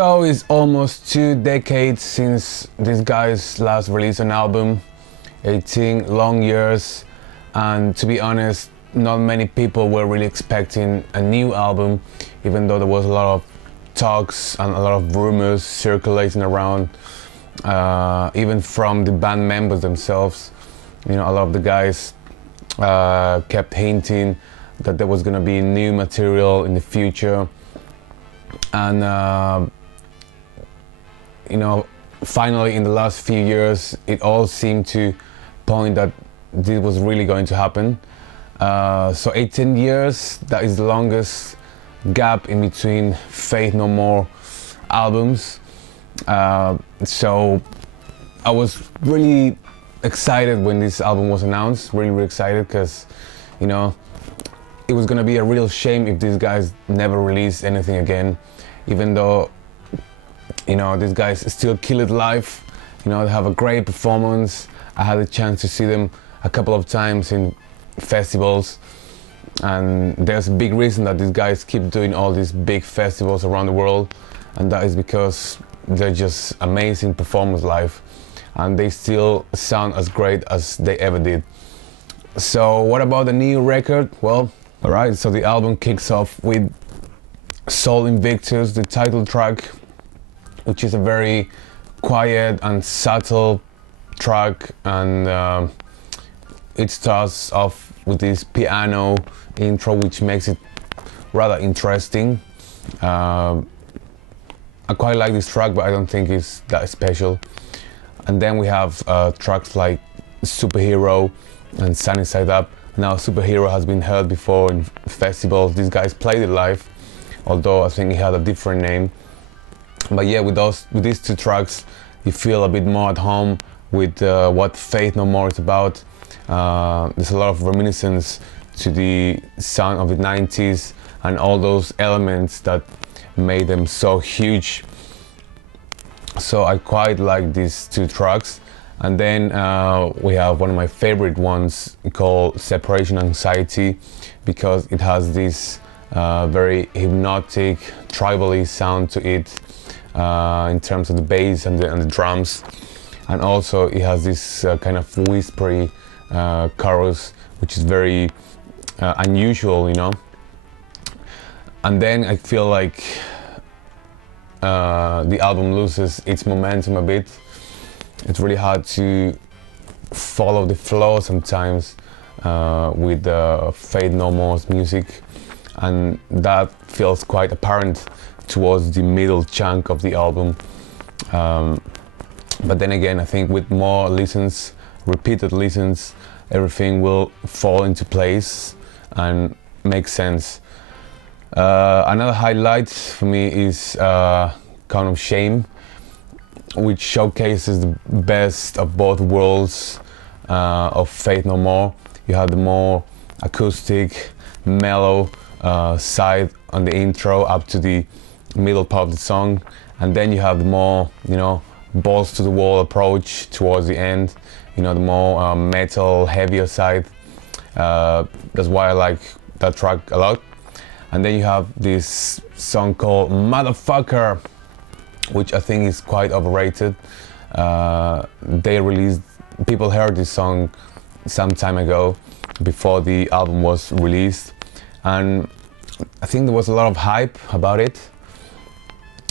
So it's almost 2 decades since these guys last released an album, 18 long years, and to be honest, not many people were really expecting a new album, even though there was a lot of talks and a lot of rumors circulating around, even from the band members themselves. You know, a lot of the guys kept hinting that there was gonna be new material in the future, and you know, finally in the last few years it all seemed to point that this was really going to happen. So 18 years, that is the longest gap in between Faith No More albums. So I was really excited when this album was announced, really excited, because you know, it was gonna be a real shame if these guys never released anything again, even though, you know, these guys still kill it live. You know, they have a great performance. I had a chance to see them a couple of times in festivals, and there's a big reason that these guys keep doing all these big festivals around the world, and that is because they're just amazing performers live, and they still sound as great as they ever did. So what about the new record? Well, alright, so the album kicks off with Soul Invictus, the title track, which is a very quiet and subtle track, and it starts off with this piano intro, which makes it rather interesting. I quite like this track, but I don't think it's that special. And then we have tracks like Superhero and Sunny Side Up. Now Superhero has been heard before in festivals. These guys played it live, although I think it had a different name. But yeah, with these two tracks, you feel a bit more at home with what Faith No More is about. There's a lot of reminiscence to the sound of the 90s and all those elements that made them so huge. So I quite like these two tracks. And then we have one of my favorite ones called Separation Anxiety, because it has this very hypnotic, tribally sound to it, in terms of the bass and the drums, and also it has this kind of whispery chorus, which is very unusual, you know. And then I feel like the album loses its momentum a bit. It's really hard to follow the flow sometimes with Faith No More's music, and that feels quite apparent towards the middle chunk of the album. But then again, I think with more listens, repeated listens, everything will fall into place and make sense. Another highlight for me is Count of Shame, which showcases the best of both worlds of Faith No More. You have the more acoustic, mellow side on the intro up to the middle part of the song, and then you have the more, you know, balls to the wall approach towards the end, you know, the more metal, heavier side. That's why I like that track a lot. And then you have this song called Motherfucker, which I think is quite overrated. People heard this song some time ago, before the album was released, and I think there was a lot of hype about it,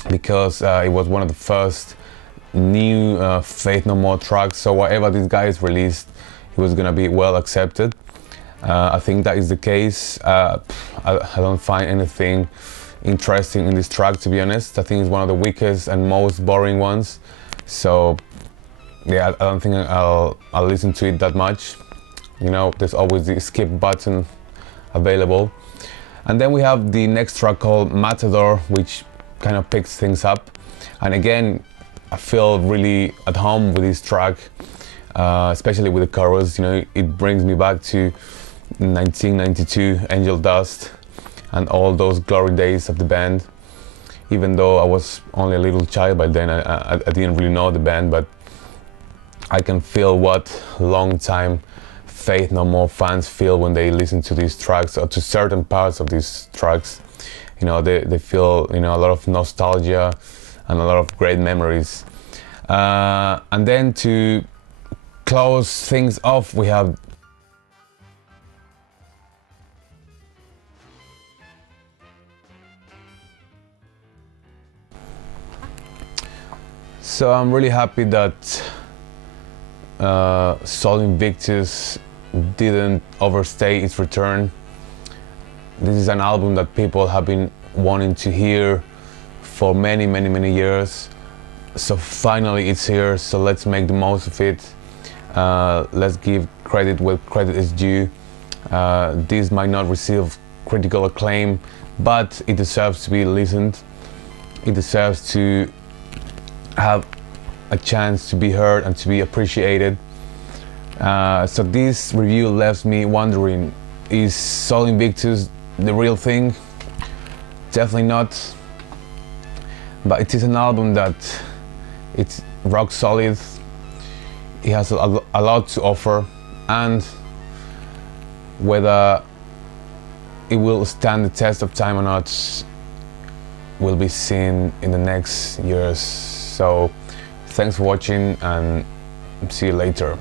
because it was one of the first new Faith No More tracks, so whatever these guys released, it was gonna be well accepted. I think that is the case. I don't find anything interesting in this track, to be honest. I think it's one of the weakest and most boring ones, so yeah, I don't think I'll listen to it that much. You know, there's always the skip button available. And then we have the next track called Matador, which kind of picks things up, and again, I feel really at home with this track, especially with the chorus. You know, it brings me back to 1992, Angel Dust, and all those glory days of the band. Even though I was only a little child by then, I didn't really know the band, but I can feel what long time Faith No More fans feel when they listen to these tracks, or to certain parts of these tracks. You know, they feel, you know, a lot of nostalgia, and a lot of great memories. And then to close things off, we have so I'm really happy that Soul Invictus didn't overstay its return. This is an album that people have been wanting to hear for many years. So finally it's here, so let's make the most of it. Let's give credit where credit is due. This might not receive critical acclaim, but it deserves to be listened. It deserves to have a chance to be heard and to be appreciated. So this review left me wondering, is Soul Invictus the real thing? Definitely not. But it is an album that it's rock solid. It has a lot to offer, and whether it will stand the test of time or not will be seen in the next years. So thanks for watching, and see you later.